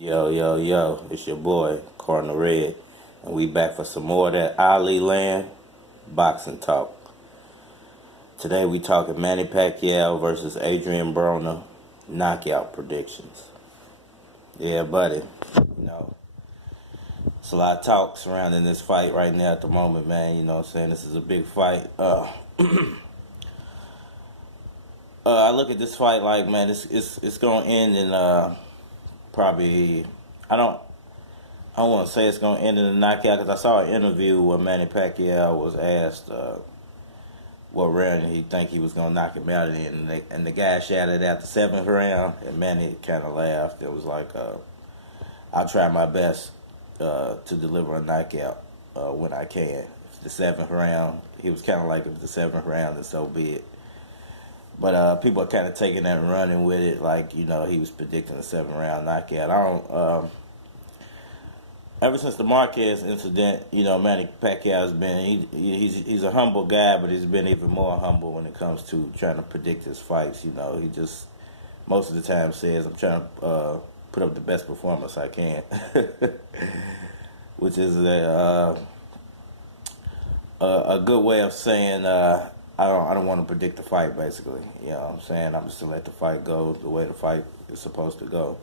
Yo, yo, yo, it's your boy, Cardinal Red, and we back for some more of that Ali Land boxing talk. Today we talking Manny Pacquiao versus Adrien Broner knockout predictions. Yeah, buddy, you know, it's a lot of talk surrounding this fight right now at the moment, man. You know what I'm saying? This is a big fight. I look at this fight like, man, it's gonna end in probably, I don't I don't want to say it's going to end in a knockout because I saw an interview where Manny Pacquiao was asked what round he think he was going to knock him out in, and the guy shouted out the seventh round, and Manny kind of laughed. It was like, I'll try my best to deliver a knockout when I can. If the seventh round, he was kind of like, if the seventh round, then so be it. But people are kind of taking that and running with it, like, you know, he was predicting a seventh round knockout. I don't. Ever since the Marquez incident, you know, Manny Pacquiao's been he's a humble guy, but he's been even more humble when it comes to trying to predict his fights. You know, he just most of the time says, "I'm trying to put up the best performance I can," which is a good way of saying I don't want to predict the fight. Basically, you know what I'm saying, I'm just to let the fight go the way the fight is supposed to go.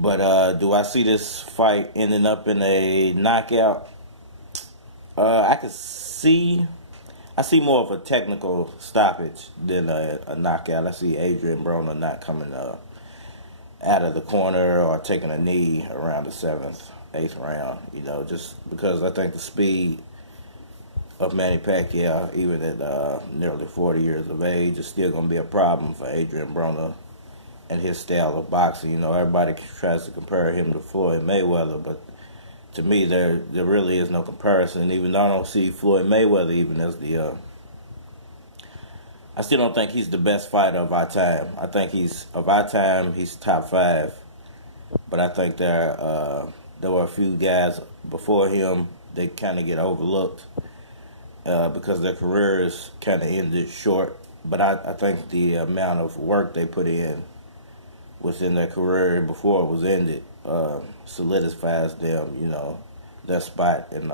But do I see this fight ending up in a knockout? I see more of a technical stoppage than a knockout. I see Adrien Broner not coming out of the corner or taking a knee around the seventh, eighth round. You know, just because I think the speed of Manny Pacquiao, even at nearly 40 years of age, is still going to be a problem for Adrien Broner and his style of boxing. You know, everybody tries to compare him to Floyd Mayweather, but to me, there really is no comparison. Even though I don't see Floyd Mayweather even as the, I still don't think he's the best fighter of our time. I think he's top five, but I think there were a few guys before him. They kind of get overlooked because their careers kind of ended short. But I think the amount of work they put in within their career before it was ended solidifies them, you know, their spot in,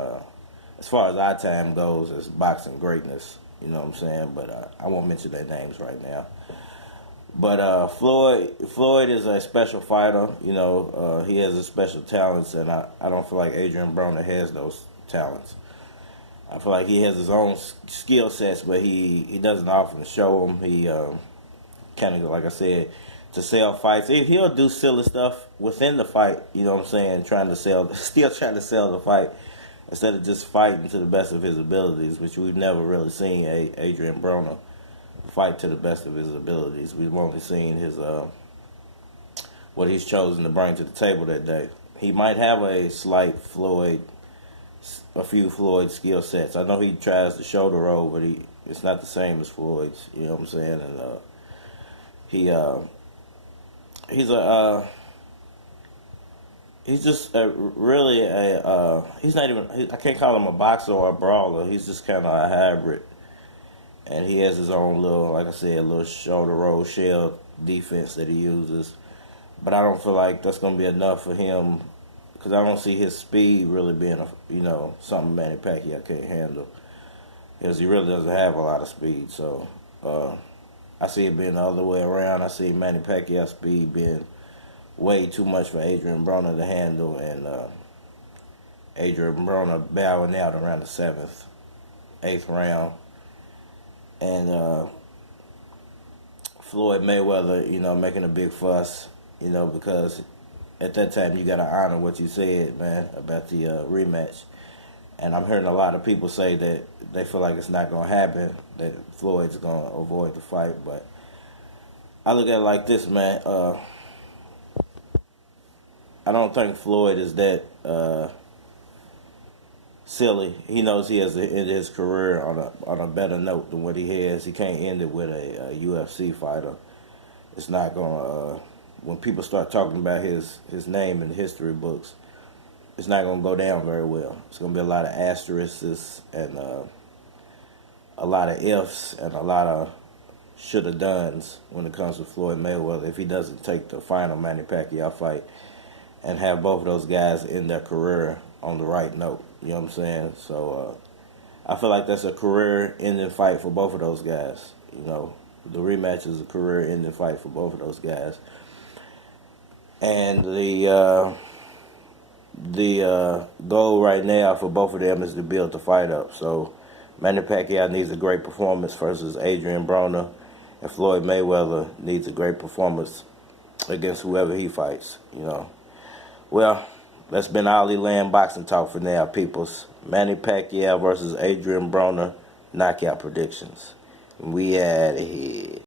as far as our time goes, as boxing greatness, you know what I'm saying? But I won't mention their names right now. But Floyd is a special fighter, you know, he has a special talents, and I don't feel like Adrien Broner has those talents. I feel like he has his own skill sets, but he doesn't often show them. He kind of, like I said, to sell fights. He'll do silly stuff within the fight, you know what I'm saying, still trying to sell the fight instead of just fighting to the best of his abilities, which we've never really seen Adrien Broner fight to the best of his abilities. We've only seen his what he's chosen to bring to the table that day. He might have a few Floyd skill sets. I know he tries the shoulder roll, but it's not the same as Floyd's, you know what I'm saying, and he he's just really he's not even, I can't call him a boxer or a brawler. He's just kind of a hybrid, and he has his own little, like I said, little shoulder roll shell defense that he uses. But I don't feel like that's going to be enough for him because I don't see his speed really being something Manny Pacquiao can't handle, because he really doesn't have a lot of speed. So I see it being the other way around. I see Manny Pacquiao's speed being way too much for Adrien Broner to handle, and Adrien Broner bowing out around the seventh, eighth round, and Floyd Mayweather, you know, making a big fuss, you know, because at that time you got to honor what you said, man, about the rematch. And I'm hearing a lot of people say that they feel like it's not going to happen, that Floyd's going to avoid the fight. But I look at it like this, man. I don't think Floyd is that silly. He knows he has to end his career on a better note than what he has. He can't end it with a UFC fighter. It's not going to, when people start talking about his name in history books, it's not going to go down very well. It's going to be a lot of asterisks and a lot of ifs and a lot of shoulda dones when it comes to Floyd Mayweather if he doesn't take the final Manny Pacquiao fight. and have both of those guys in their career on the right note. You know what I'm saying? So I feel like that's a career-ending fight for both of those guys. You know, the rematch is a career-ending fight for both of those guys. And the goal right now for both of them is to build the fight up. So Manny Pacquiao needs a great performance versus Adrien Broner, and Floyd Mayweather needs a great performance against whoever he fights. You know. Well, that's been Ollie Land Boxing Talk for now, peoples. Manny Pacquiao versus Adrien Broner knockout predictions. We out of here.